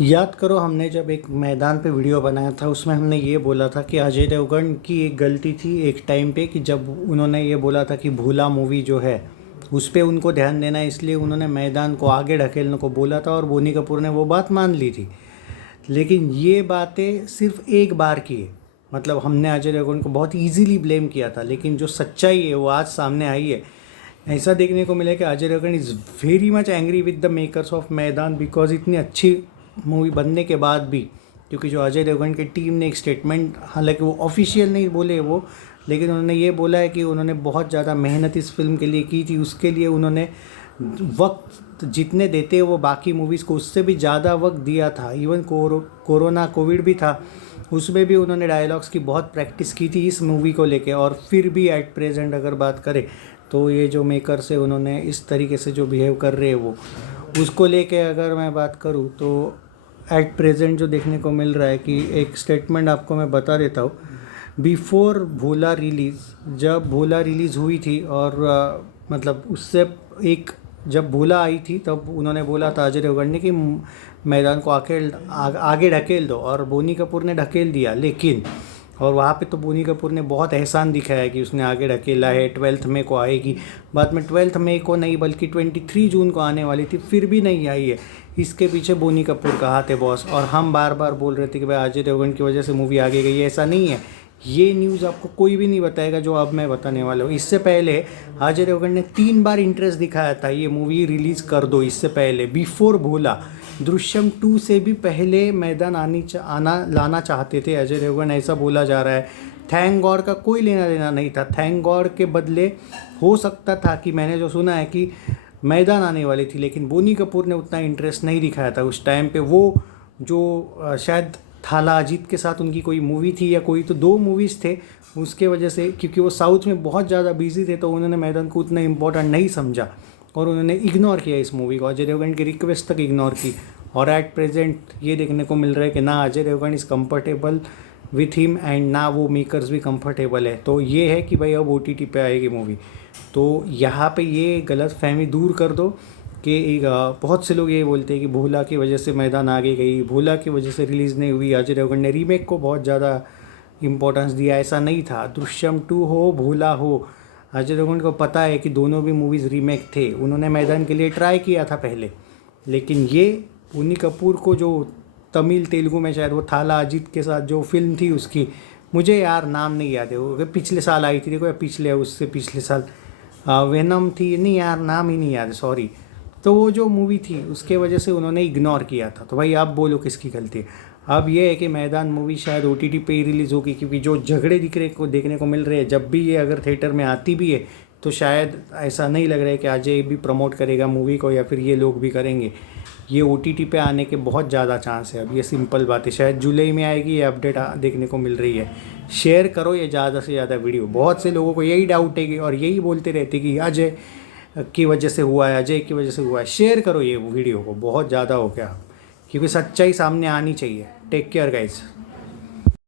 याद करो, हमने जब एक मैदान पे वीडियो बनाया था उसमें हमने ये बोला था कि अजय देवगन की एक गलती थी एक टाइम पे कि जब उन्होंने ये बोला था कि भूला मूवी जो है उस पे उनको ध्यान देना है, इसलिए उन्होंने मैदान को आगे ढकेलने को बोला था और बोनी कपूर ने वो बात मान ली थी। लेकिन ये बातें सिर्फ एक बार की है। मतलब हमने अजय देवगन को बहुत इजीली ब्लेम किया था, लेकिन जो सच्चाई है वो आज सामने आई है। ऐसा देखने को मिला कि Ajay Devgan is very much angry with the makers of Maidan, because इतनी अच्छी मूवी बनने के बाद भी, क्योंकि जो अजय देवगन की टीम ने एक स्टेटमेंट, हालांकि वो ऑफिशियल नहीं बोले वो, लेकिन उन्होंने ये बोला है कि उन्होंने बहुत ज़्यादा मेहनत इस फिल्म के लिए की थी। उसके लिए उन्होंने वक्त जितने देते हैं वो बाकी मूवीज़ को उससे भी ज़्यादा वक्त दिया था। इवन कोरोना कोविड भी था, उसमें भी उन्होंने डायलॉग्स की बहुत प्रैक्टिस की थी इस मूवी को लेके। और फिर भी एट प्रेजेंट अगर बात करें तो ये जो मेकर्स है उन्होंने इस तरीके से जो बिहेव कर रहे हैं वो उसको लेके अगर मैं बात करूँ तो एट प्रेजेंट जो देखने को मिल रहा है कि एक स्टेटमेंट आपको मैं बता देता हूँ। बिफोर भोला रिलीज़, जब भोला रिलीज़ हुई थी और मतलब उससे एक जब भोला आई थी तब उन्होंने बोला था अजय देवगन ने कि मैदान को आगे ढकेल दो, और बोनी कपूर ने ढकेल दिया। लेकिन और वहाँ पे तो बोनी कपूर ने बहुत एहसान दिखाया कि उसने आगे ढकेला है। 12 मई को आएगी, बाद में 12 मई को नहीं बल्कि 23 जून को आने वाली थी, फिर भी नहीं आई है। इसके पीछे बोनी कपूर का हाथ है बॉस। और हम बार बार बोल रहे थे कि भाई अजय देवगन की वजह से मूवी आगे गई है, ऐसा नहीं है। ये न्यूज़ आपको कोई भी नहीं बताएगा जो अब मैं बताने वाला हूँ। इससे पहले अजय देवगन ने 3 बार इंटरेस्ट दिखाया था ये मूवी रिलीज़ कर दो। इससे पहले बिफोर भोला, दृश्यम 2 से भी पहले मैदान आना लाना चाहते थे अजय देवगन, ऐसा बोला जा रहा है। थैंक गॉड का कोई लेना देना नहीं था। थैंक गॉड के बदले हो सकता था कि मैंने जो सुना है कि मैदान आने वाली थी, लेकिन बोनी कपूर ने उतना इंटरेस्ट नहीं दिखाया था उस टाइम पे। वो जो शायद थाला अजीत के साथ उनकी कोई मूवी थी या कोई तो 2 मूवीज़ थे, उसके वजह से, क्योंकि वो साउथ में बहुत ज़्यादा बिजी थे तो उन्होंने मैदान को उतना इम्पोर्टेंट नहीं समझा और उन्होंने इग्नोर किया इस मूवी को। अजय देवगन की रिक्वेस्ट तक इग्नोर की। और एट प्रेजेंट ये देखने को मिल रहा है कि ना Ajay Devgan is comfortable with him and ना वो मेकर्स भी कंफर्टेबल है। तो ये है कि भाई अब OTT पे आएगी मूवी। तो यहाँ पे ये गलत फहमी दूर कर दो कि बहुत से लोग ये बोलते हैं कि भोला की वजह से मैदान आगे गई, भोला की वजह से रिलीज़ नहीं हुई, अजय देवगन ने रीमेक को बहुत ज़्यादा इम्पोर्टेंस दिया। ऐसा नहीं था। दृश्यम 2 हो, भोला हो, अजय देवगन को पता है कि दोनों भी मूवीज़ रीमेक थे। उन्होंने मैदान के लिए ट्राई किया था पहले, लेकिन ये बोनी कपूर को जो तमिल तेलुगु में शायद वो थाला अजीत के साथ जो फिल्म थी उसकी, मुझे यार नाम नहीं याद है, वो पिछले साल आई थी, देखो, या पिछले उससे पिछले साल वेनम थी, नहीं यार नाम ही नहीं याद है, सॉरी। तो वो जो मूवी थी उसके वजह से उन्होंने इग्नोर किया था। तो भाई आप बोलो किसकी गलती है? अब ये है कि मैदान मूवी शायद OTT पे ही रिलीज़ होगी, क्योंकि जो झगड़े देखने को मिल रहे हैं, जब भी ये अगर थिएटर में आती भी है तो शायद ऐसा नहीं लग रहा है कि अजय भी प्रमोट करेगा मूवी को या फिर ये लोग भी करेंगे। ये OTT पे आने के बहुत ज़्यादा चांस है। अब ये सिंपल बात है, शायद जुलाई में आएगी, ये अपडेट देखने को मिल रही है। शेयर करो ये ज़्यादा से ज़्यादा वीडियो। बहुत से लोगों को यही डाउट है कि और यही बोलते रहते कि अजय की वजह से हुआ है, अजय की वजह से हुआ है। शेयर करो ये वीडियो को, बहुत ज़्यादा हो गया, क्योंकि सच्चाई सामने आनी चाहिए। Take care guys.